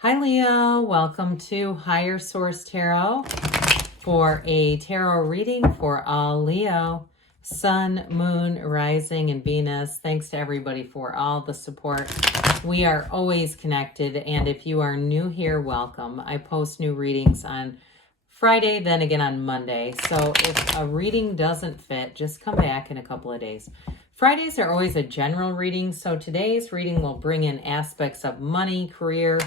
Hi Leo, welcome to Higher Source Tarot for a tarot reading for all Leo, Sun, Moon, Rising, and Venus. Thanks to everybody for all the support. We are always connected, and if you are new here, welcome. I post new readings on Friday, then again on Monday. So if a reading doesn't fit, just come back in a couple of days. Fridays are always a general reading, so today's reading will bring in aspects of money, career,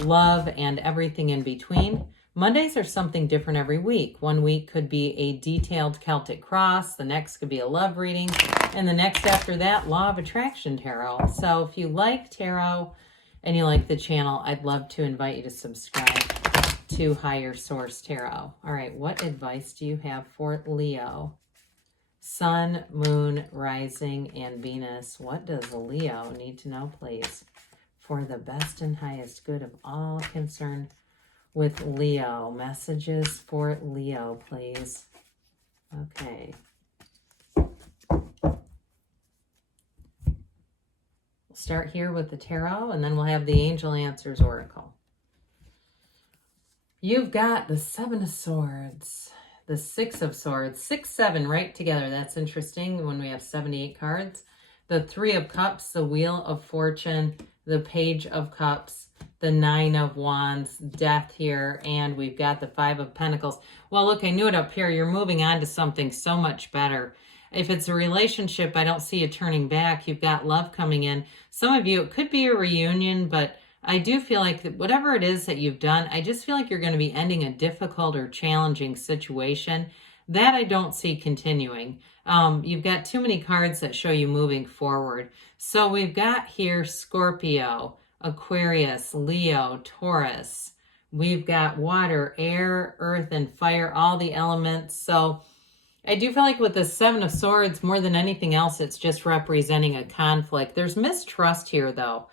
love, and everything in between. Mondays are something different every week. One week could be a detailed Celtic cross, the next could be a love reading, and the next after that, law of attraction tarot. So if you like tarot and you like the channel, I'd love to invite you to subscribe to Higher Source Tarot. All right, what advice do you have for Leo? Sun, Moon, Rising, and Venus. What does Leo need to know, please, for the best and highest good of all concerned with Leo? Messages for Leo, please. Okay. We'll start here with the tarot, and then we'll have the Angel Answers Oracle. You've got the Seven of Swords, the Six of Swords, 6, 7 right together. That's interesting when we have 78 cards. The Three of Cups, the Wheel of Fortune, the Page of Cups, the Nine of Wands, Death here, and we've got the Five of Pentacles. Well, look, I knew it up here. You're moving on to something so much better. If it's a relationship, I don't see you turning back. You've got love coming in. Some of you, it could be a reunion, but I do feel like that whatever it is that you've done, I just feel like you're going to be ending a difficult or challenging situation. That I don't see continuing. You've got too many cards that show you moving forward. So we've got here Scorpio, Aquarius, Leo, Taurus. We've got water, air, earth, and fire, all the elements. So I do feel like with the Seven of Swords, more than anything else, it's just representing a conflict. There's mistrust here, though.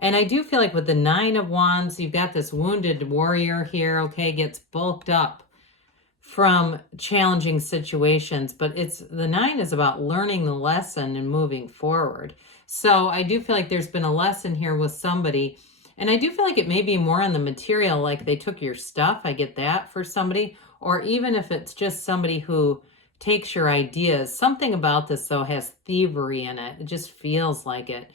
And I do feel like with the Nine of Wands, you've got this wounded warrior here, okay, gets bulked up from challenging situations, but the 9 is about learning the lesson and moving forward. So I do feel like there's been a lesson here with somebody, and I do feel like it may be more on the material, like they took your stuff. I get that for somebody, or even if it's just somebody who takes your ideas. Something about this, though, has thievery in it. It just feels like it.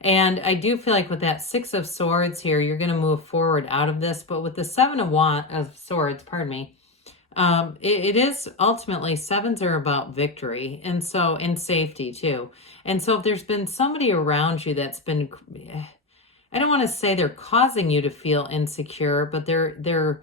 And I do feel like with that Six of Swords here, you're going to move forward out of this. But with the Seven of Swords, pardon me, it is ultimately, sevens are about victory, and so, and safety too. And so if there's been somebody around you that's been, I don't want to say they're causing you to feel insecure, but they're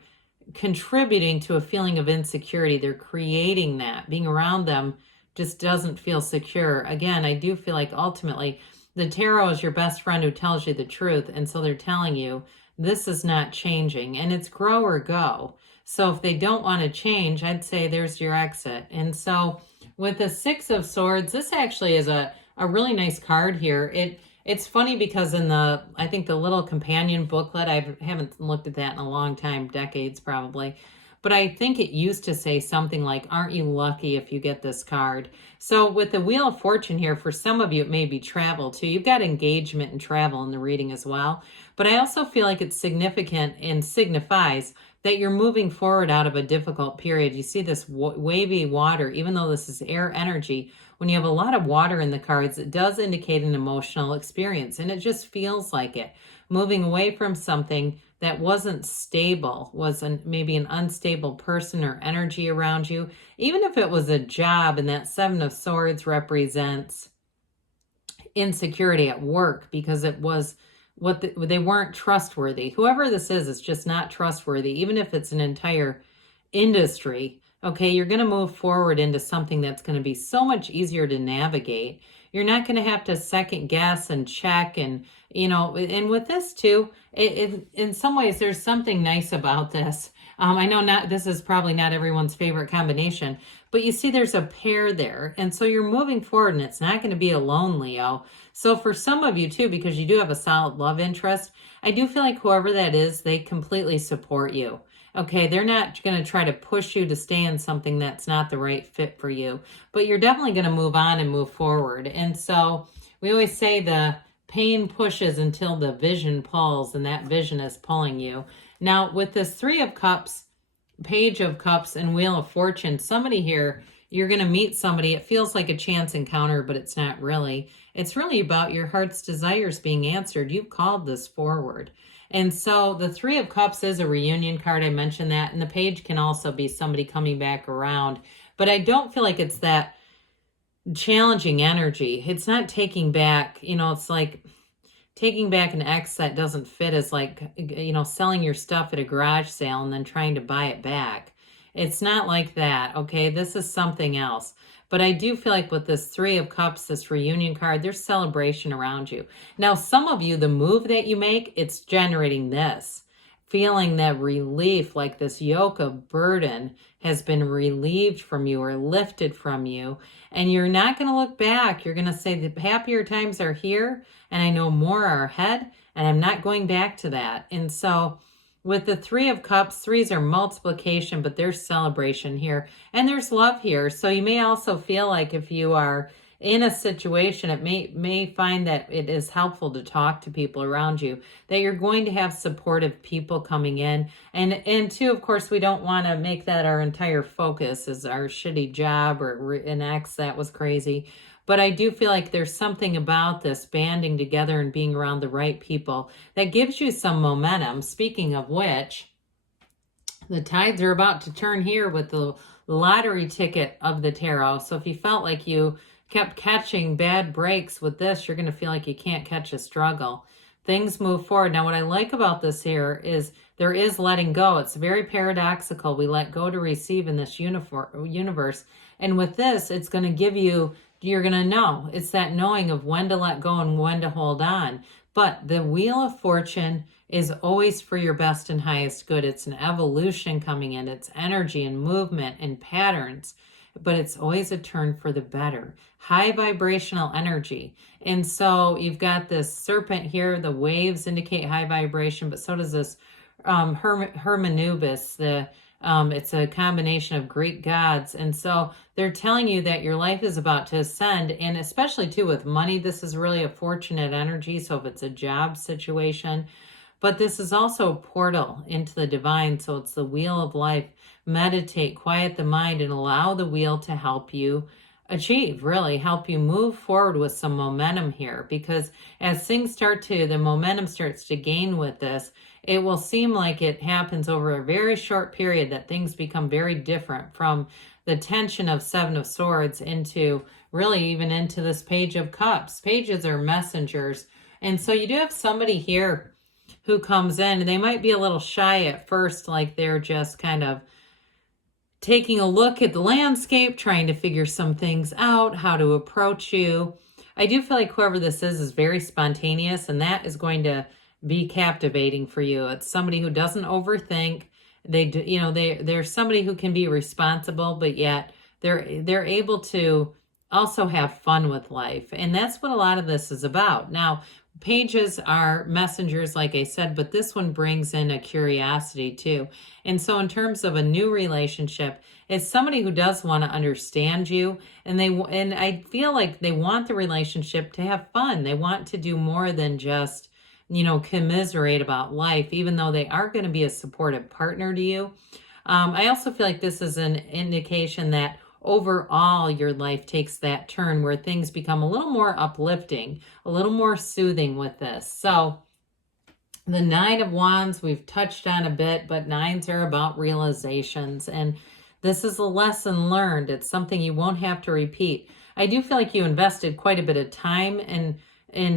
contributing to a feeling of insecurity. They're creating that. Being around them just doesn't feel secure. Again, I do feel like ultimately the tarot is your best friend who tells you the truth. And so they're telling you this is not changing, and it's grow or go. So if they don't want to change, I'd say there's your exit. And so with the Six of Swords, this actually is a really nice card here. It's funny because in I think the little companion booklet, I haven't looked at that in a long time, decades probably, but I think it used to say something like, aren't you lucky if you get this card? So with the Wheel of Fortune here, for some of you, it may be travel too. You've got engagement and travel in the reading as well. But I also feel like it's significant and signifies that you're moving forward out of a difficult period. You see this wavy water, even though this is air energy. When you have a lot of water in the cards, it does indicate an emotional experience, and it just feels like it. Moving away from something that wasn't stable, maybe an unstable person or energy around you. Even if it was a job, and that Seven of Swords represents insecurity at work because it was they weren't trustworthy. Whoever this is just not trustworthy, even if it's an entire industry. Okay, you're going to move forward into something that's going to be so much easier to navigate. You're not going to have to second guess and check, and and with this too, in some ways there's something nice about this. I know this is probably not everyone's favorite combination, but you see there's a pair there, and so you're moving forward, and it's not going to be alone, Leo. So for some of you too, because you do have a solid love interest, I do feel like whoever that is, they completely support you. Okay, they're not going to try to push you to stay in something that's not the right fit for you, but you're definitely going to move on and move forward. And so we always say the pain pushes until the vision pulls, and that vision is pulling you. Now, with this Three of Cups, Page of Cups, and Wheel of Fortune, somebody here, you're going to meet somebody. It feels like a chance encounter, but it's not really. It's really about your heart's desires being answered. You've called this forward. And so the Three of Cups is a reunion card. I mentioned that. And the Page can also be somebody coming back around. But I don't feel like it's that challenging energy. It's not taking back, it's like taking back an ex that doesn't fit is like, selling your stuff at a garage sale and then trying to buy it back. It's not like that, okay? This is something else. But I do feel like with this Three of Cups, this reunion card, there's celebration around you. Now, some of you, the move that you make, it's generating this. Feeling that relief, like this yoke of burden has been relieved from you or lifted from you. And you're not going to look back. You're going to say the happier times are here and I know more are ahead and I'm not going back to that. And so with the Three of Cups, threes are multiplication, but there's celebration here and there's love here. So you may also feel like if you are in a situation, it may find that it is helpful to talk to people around you, that you're going to have supportive people coming in. And two, of course, we don't want to make that our entire focus is our shitty job or an ex that was crazy. But I do feel like there's something about this banding together and being around the right people that gives you some momentum. Speaking of which, the tides are about to turn here with the lottery ticket of the tarot. So if you felt like you kept catching bad breaks with this, you're going to feel like you can't catch a struggle. Things move forward. Now, what I like about this here is there is letting go. It's very paradoxical. We let go to receive in this universe. And with this, it's going to give you, you're going to know. It's that knowing of when to let go and when to hold on. But the Wheel of Fortune is always for your best and highest good. It's an evolution coming in. It's energy and movement and patterns. But it's always a turn for the better. High vibrational energy. And so you've got this serpent here. The waves indicate high vibration, but so does this Hermanubis. It's a combination of Greek gods. And so they're telling you that your life is about to ascend. And especially too with money, this is really a fortunate energy. So if it's a job situation, but this is also a portal into the divine. So it's the wheel of life. Meditate, quiet the mind, and allow the wheel to help you achieve, really help you move forward with some momentum here. Because as things the momentum starts to gain with this, it will seem like it happens over a very short period that things become very different from the tension of Seven of Swords into really even into this Page of Cups. Pages are messengers. And so you do have somebody here who comes in and they might be a little shy at first, like they're just kind of taking a look at the landscape, trying to figure some things out, how to approach you. I do feel like whoever this is very spontaneous, and that is going to be captivating for you. It's somebody who doesn't overthink. They're somebody who can be responsible, but yet they're able to also have fun with life. And that's what a lot of this is about. Now, pages are messengers, like I said, but this one brings in a curiosity too. And so in terms of a new relationship, it's somebody who does want to understand you, and I feel like they want the relationship to have fun. They want to do more than just, commiserate about life, even though they are going to be a supportive partner to you. I also feel like this is an indication that overall your life takes that turn where things become a little more uplifting, a little more soothing with this. So the Nine of Wands we've touched on a bit, but nines are about realizations, and this is a lesson learned. It's something you won't have to repeat. I do feel like you invested quite a bit of time in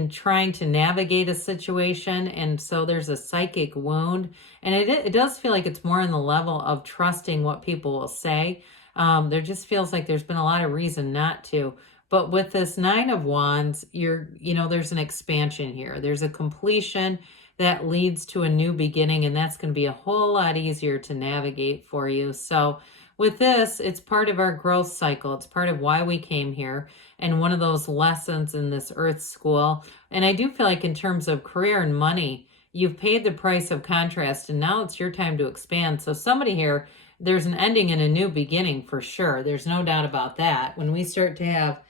trying to navigate a situation, and so there's a psychic wound, and it does feel like it's more on the level of trusting what people will say. There just feels like there's been a lot of reason not to. But with this Nine of Wands, there's an expansion here. There's a completion that leads to a new beginning, and that's going to be a whole lot easier to navigate for you. So with this, it's part of our growth cycle. It's part of why we came here, and one of those lessons in this earth school. And I do feel like in terms of career and money, you've paid the price of contrast, and now it's your time to expand. So somebody here, there's an ending and a new beginning for sure. There's no doubt about that. When we start to have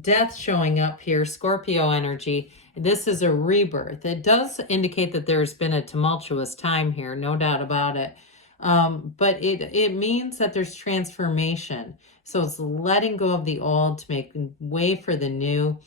death showing up here, Scorpio energy. This is a rebirth. It does indicate that there's been a tumultuous time here, no doubt about it. But it means that there's transformation. So it's letting go of the old to make way for the new.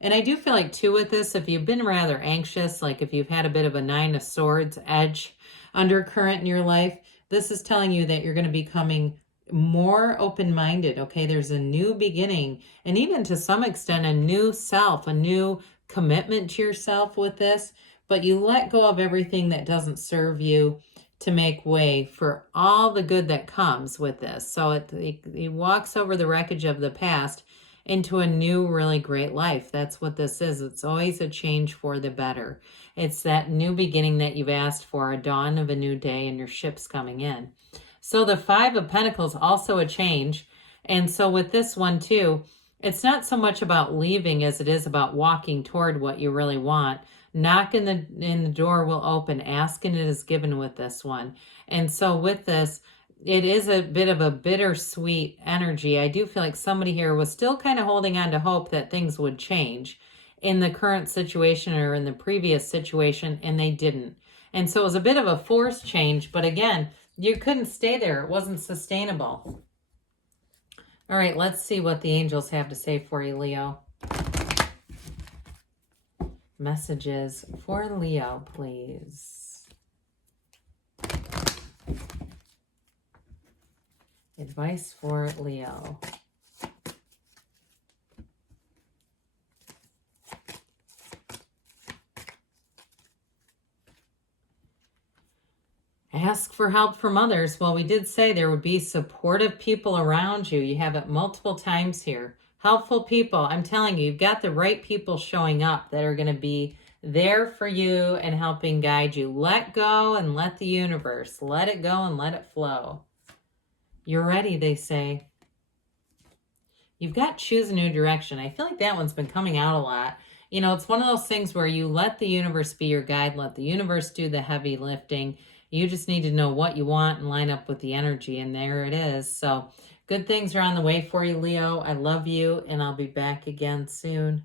And I do feel like too with this, if you've been rather anxious, like if you've had a bit of a Nine of Swords edge undercurrent in your life, this is telling you that you're going to be becoming more open-minded. Okay, there's a new beginning, and even to some extent a new self, a new commitment to yourself with this. But you let go of everything that doesn't serve you to make way for all the good that comes with this. So it walks over the wreckage of the past into a new, really great life. That's what this is. It's always a change for the better. It's that new beginning that you've asked for, a dawn of a new day, and your ship's coming in. So the Five of Pentacles, also a change. And so with this one too, it's not so much about leaving as it is about walking toward what you really want. Knock in the door will open. Ask and it is given with this one. And so with this, it is a bit of a bittersweet energy. I do feel like somebody here was still kind of holding on to hope that things would change in the current situation or in the previous situation, and they didn't. And so it was a bit of a forced change, but again, you couldn't stay there. It wasn't sustainable. All right, let's see what the angels have to say for you, Leo. Messages for Leo, please. Advice for Leo. Ask for help from others. Well, we did say there would be supportive people around you. You have it multiple times here. Helpful people. I'm telling you, you've got the right people showing up that are going to be there for you and helping guide you. Let go and let the universe. Let it go and let it flow. You're ready, they say. You've got choose a new direction. I feel like that one's been coming out a lot. You know, it's one of those things where you let the universe be your guide. Let the universe do the heavy lifting. You just need to know what you want and line up with the energy, and there it is. So good things are on the way for you, Leo. I love you, and I'll be back again soon.